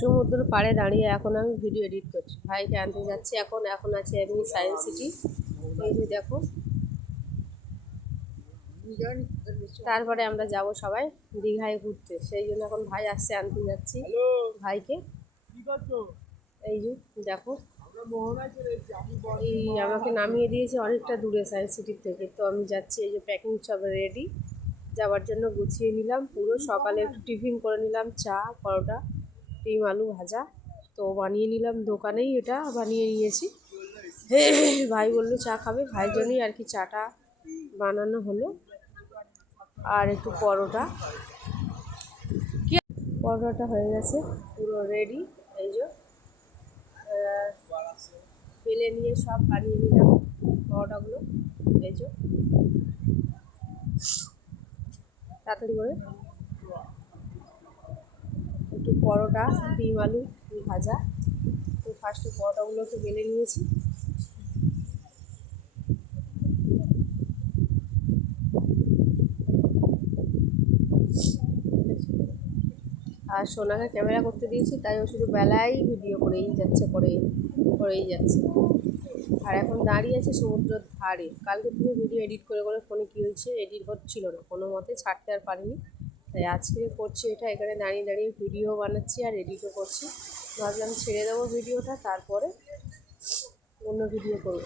সমুদ্র পাড়ে দাঁড়িয়ে এখন আমি ভিডিও এডিট করছি। ভাইকে আনতে যাচ্ছি। এখন আছে আমি সায়েন্স সিটি। এই যে দেখো, তারপরে আমরা যাব সবাই দীঘায় ঘুরতে। সেই জন্য এখন ভাই আসছে, আনতে যাচ্ছি ভাইকে। এই যে দেখো, এই আমাকে নামিয়ে দিয়েছে অনেকটা দূরে সায়েন্স সিটির থেকে। তো আমি যাচ্ছি, এই যে প্যাকিং সব রেডি যাওয়ার জন্য গুছিয়ে নিলাম পুরো। সকালে একটু টিফিন করে নিলাম, চা পরোটা ডিম আলু ভাজা। তো বানিয়ে নিলাম দোকানেই, এটা বানিয়ে নিয়েছি। ভাই বললো চা খাবে, ভাইয়ের জন্যই আর কি চাটা বানানো হলো। আর একটু পরোটা, পরোটাটা হয়ে গেছে পুরো রেডি। এই যে বেলে নিয়ে সব বানিয়ে নিলাম পরোটাগুলো। এই যে তাড়াতাড়ি করে একটু পরোটা ডিম আলু ভাজা। তো ফার্স্টে পরোটাগুলো একটু বেলে নিয়েছি। আর সোনাকে ক্যামেরা করতে দিয়েছি, তাই ও শুধু বেলায় ভিডিও করেই যাচ্ছে। আর এখন দাঁড়িয়ে আছে সমুদ্রের ধারে। কালকে থেকে ভিডিও এডিট করে ফোনে কী হয়েছে, এডিট হচ্ছিল না, কোনো মতে ছাড়তে আর পারিনি। তাই আজকে করছি এটা, এখানে দাঁড়িয়ে দাঁড়িয়ে ভিডিও বানাচ্ছি আর এডিটও করছি। ভাবলাম ছেড়ে দেবো ভিডিওটা, তারপরে অন্য ভিডিও করব।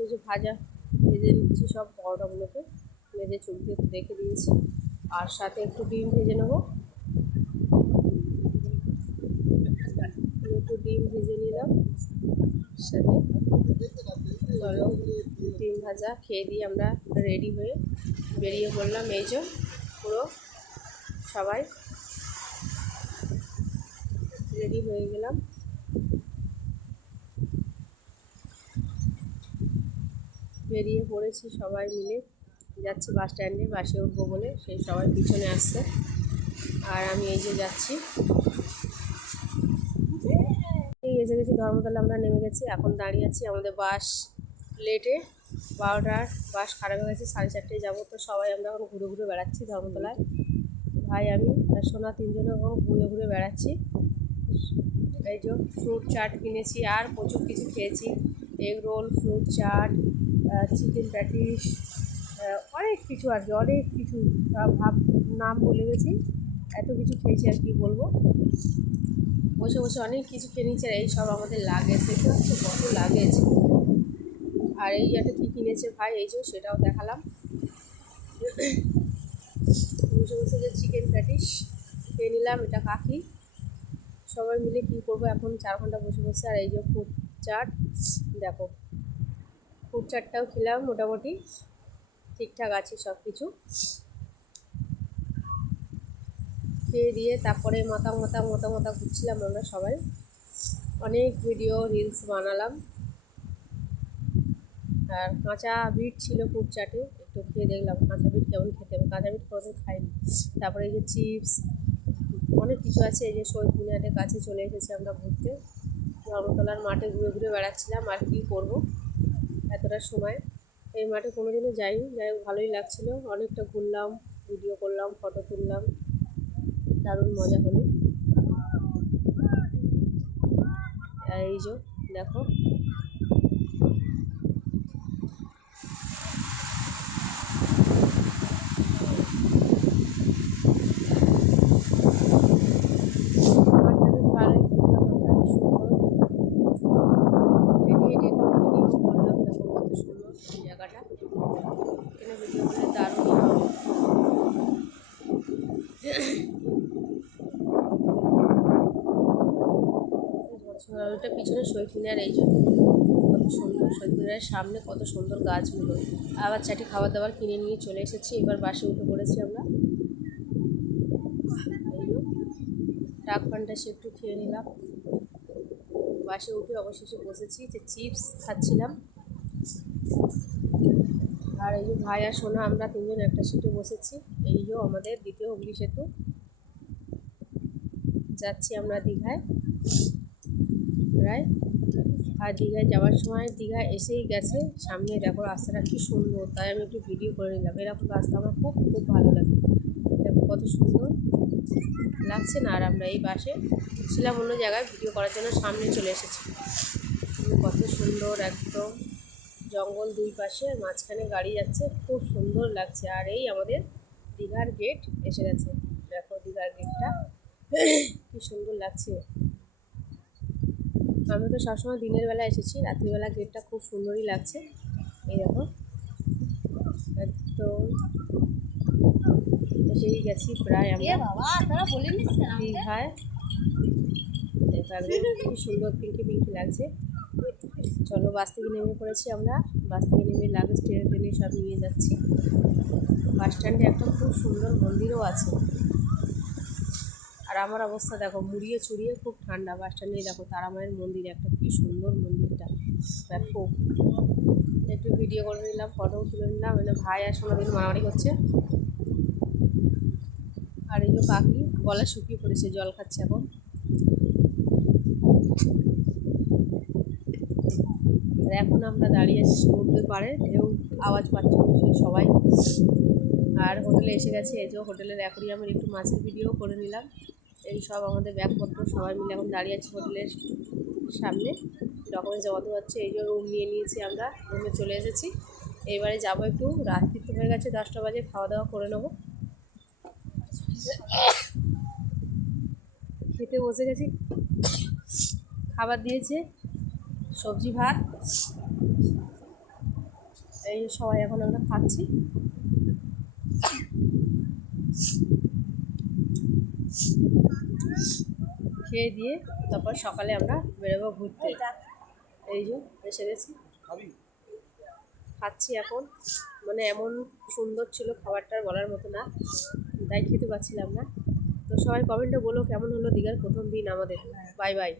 এই যে ভেজে নিচ্ছি সব পরোটাগুলোকে, ভেজে চুলতে রেখে দিয়েছি। আর সাথে একটু ডিম ভেজে নেবো। একটু ডিম ভেজে নিলাম সাথে। চলো ডিম ভাজা খেয়ে দিয়ে আমরা রেডি হয়ে বেরিয়ে পড়লাম। এই যে পুরো সবাই রেডি হয়ে গেলাম। বেরিয়ে পড়েছি সবাই মিলে, যাচ্ছি বাস স্ট্যান্ডে, বাসে উঠবো বলে। সেই সবাই পিছনে আসছে আর আমি এই যে যাচ্ছি। এই এসে গেছি ধর্মতলা, আমরা নেমে গেছি। এখন দাঁড়িয়ে আছি, আমাদের বাস লেটে 12টার বাস খারাপ হয়ে গেছে, 4:30টায় যাবো। তো সবাই আমরা এখন ঘুরে ঘুরে বেড়াচ্ছি ধর্মতলায়, ভাই আমি আর সোনা তিনজনে এখন ঘুরে ঘুরে বেড়াচ্ছি। এই যে ফ্রুট চাট কিনেছি আর প্রচুর কিছু খেয়েছি, egg roll, fruit chaat, chicken patties, অনেক কিছু আর কি, অনেক কিছু নাম বলে গেছি। এত কিছু খেয়েছি আর কি বলবো। বসে বসে অনেক কিছু খেয়ে নিচ্ছে। আর এই সব আমাদের লাগেজ, দেখতে হচ্ছে কত লাগেজ। আর এই একটা কী কিনেছে ভাই, এই যে সেটাও দেখালাম। বসে বসে যে চিকেন প্যাটিস খেয়ে নিলাম, এটা কাকি। সবাই মিলে কী করবো এখন, 4 ঘন্টা বসে বসে। আর এই যে ফুড চাট, দেখো ফুড চাটটাও খেলাম, মোটামুটি ঠিকঠাক আছে সব কিছু। খেয়ে দিয়ে তারপরে মাথা ঘুরছিলাম আমরা সবাই। অনেক ভিডিও রিলস বানালাম। আর কাঁচা বিট ছিল ফুড চাটে, একটু খেয়ে দেখলাম কাঁচা বিট কেমন খেতে হবে। কাঁচা বিট কোনোদিন খাইনি। তারপরে এই যে চিপস, অনেক কিছু আছে। এই যে শহীদ মিনারের কাছে চলে এসেছি আমরা ঘুরতে। ধর্মতলার মাঠে ঘুরে ঘুরে বেড়াচ্ছিলাম, আর কী করবো এতটা সময়। এই মাঠে কোনোদিনও যাইনি, যাই হোক ভালোই লাগছিলো। অনেকটা ঘুরলাম, ভিডিও করলাম, ফটো তুললাম, দারুণ মজা হলো। আর এই যে দেখো, জায়গাটা এখানে ভিডিও করলে দারুণই হবে। ওইটা পিছনে শহীদ মিনার, এই জন্য কত সুন্দর শহীদ মিনারের সামনে কত সুন্দর গাছগুলো। আবার চারটি খাবার দাবার কিনে নিয়ে চলে এসেছি। এবার বাসে উঠে পড়েছি আমরা। এই যে ডাক ফান্টাসি একটু খেয়ে নিলাম। বাসে উঠে অবশেষে বসেছি, যে চিপস খাচ্ছিলাম। আর এই যে ভাই আর সোনা, আমরা তিনজন একটা সিটে বসেছি। এই যে আমাদের দ্বিতীয় হুগলি সেতু। যাচ্ছি আমরা দীঘায় প্রায়। আর দীঘায় যাওয়ার সময় দীঘা এসেই গেছে, সামনে দেখো রাস্তাটা কি সুন্দর, তাই আমি একটু ভিডিও করে নিলাম। এরকম রাস্তা আমার খুব খুব ভালো লাগে, দেখো কত সুন্দর লাগছে না। আর আমরা এই বাসে ছিলাম অন্য জায়গায় ভিডিও করার জন্য, সামনে চলে এসেছি। কত সুন্দর, একদম জঙ্গল দুই পাশে, মাঝখানে গাড়ি যাচ্ছে, খুব সুন্দর লাগছে। আর এই আমাদের দীঘার গেট এসে গেছে, দেখো দীঘার গেটটা কি সুন্দর লাগছে। আমি তো সবসময় দিনের বেলা এসেছি, রাত্রিবেলা গেটটা খুব সুন্দরই লাগছে। এই দেখো একদম এসেই গেছি প্রায় আমরা দীঘায়। দেখো একদম খুব সুন্দর পিঙ্কি পিঙ্কি লাগছে। চলো, বাস থেকে নেমে পড়েছি আমরা, বাস থেকে নেমে লাগেজ টেনে টেনে সব নিয়ে যাচ্ছি। বাস স্ট্যান্ডে একটা খুব সুন্দর মন্দিরও আছে। আর আমার অবস্থা দেখো, মুড়িয়ে চুড়িয়ে, খুব ঠান্ডা। বাস স্ট্যান্ডে দেখো তারা মায়ের মন্দির, একটা কি সুন্দর মন্দিরটা, দেখো একটু ভিডিও করে নিলাম, ফটোও তুলে নিলাম। মানে ভাই আর সোনাদিন মারামারি করছে। আর এই যে পাখি গলা শুকিয়ে পড়েছে, জল খাচ্ছে এখন। আর এখন আমরা দাঁড়িয়ে আছি সমুদ্রের পাড়ে, ঢেউ আওয়াজ পাচ্ছে সবাই। আর হোটেলে এসে গেছে, এই যে হোটেলের অ্যাকোয়ারিয়ামের একটু মাছের ভিডিও করে নিলাম। এই সব আমাদের ব্যাগপত্র সবাই মিলে এখন দাঁড়িয়ে আছি হোটেলের সামনে, ডকুমেন্টস জমা দেওয়া হচ্ছে। এই যে রুম নিয়ে নিয়েছি আমরা, রুমে চলে এসেছি। এইবারে যাবো, একটু রাত্রি তো হয়ে গেছে, 10টা বাজে, খাওয়া দাওয়া করে নেবো। খেতে বসে গেছি, খাবার দিয়েছে, সবজি ভাত। এই সবাই এখন আমরা খাচ্ছি। খেয়ে দিয়ে তারপর সকালে আমরা বেরোবো ঘুরতে। এই যে এসে গেছি, খাচ্ছি এখন। মানে এমন সুন্দর ছিল খাবারটার বলার মতো না, তাই খেতে পাচ্ছিলাম না। তো সবাই কমেন্টে বলো কেমন হলো দীঘার প্রথম দিন আমাদের। Bye bye.